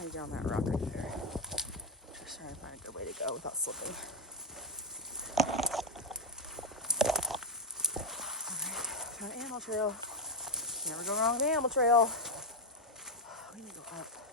trying to get on that rock right there. Just trying to find a good way to go without slipping. Alright, found an animal trail. Never go wrong with an animal trail. We need to go up.